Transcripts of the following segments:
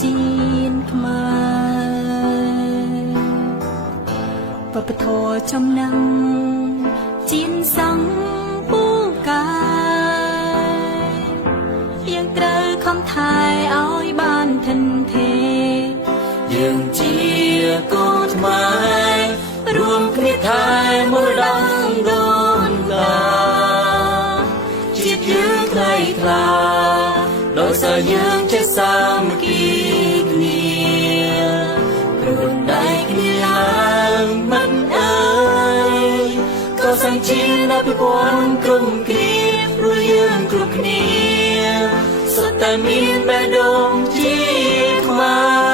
จีนខ្មែរបបធរចំណងจีนสังปูกายยังត្រូវខំថែឲ្យបានធិនថេយើងជាកូនខ្មែររួមគ្នាថែមរតកដូនតាជាតិយើងថ្លៃថ្លាដោយសារយើងចេះសាមគ្គីគ្នាព្រោះដៃគ្នាឡើងមិនអើយកសាងជាតិអភិវឌ្ឍក្រុមគ្រាព្រោះយើងគ្រប់គ្នាសុទ្ធតែមានបេះដូងជាខ្មែរ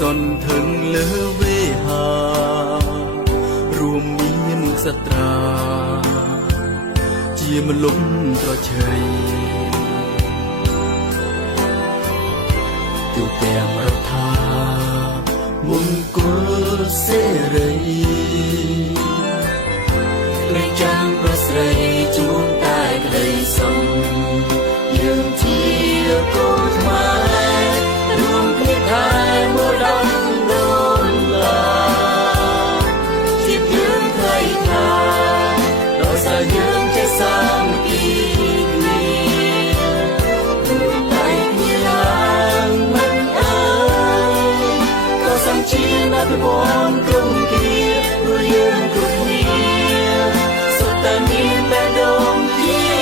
សន្ធឹងលើវេហារួមមានសត្រាជាមលុំត្រឆៃទូទាំងរដ្ឋាមង្គលសេរីលេចចាំប្រស្រីជួនតែក្តីសុខយើងជាកូនខ្មែររួមគ្នាថែមរតកដូនតាជាតិយើងថ្លៃថ្លាដោយសារយើងចេះសាមគ្គីគ្នាព្រោះដៃគ្នាឡើងមិនអើយកសាងជាតិអភិវឌ្ឍក្រុមគ្រាព្រោះយើងគ្រប់គ្នាសុទ្ធតែមានបេះដូងជា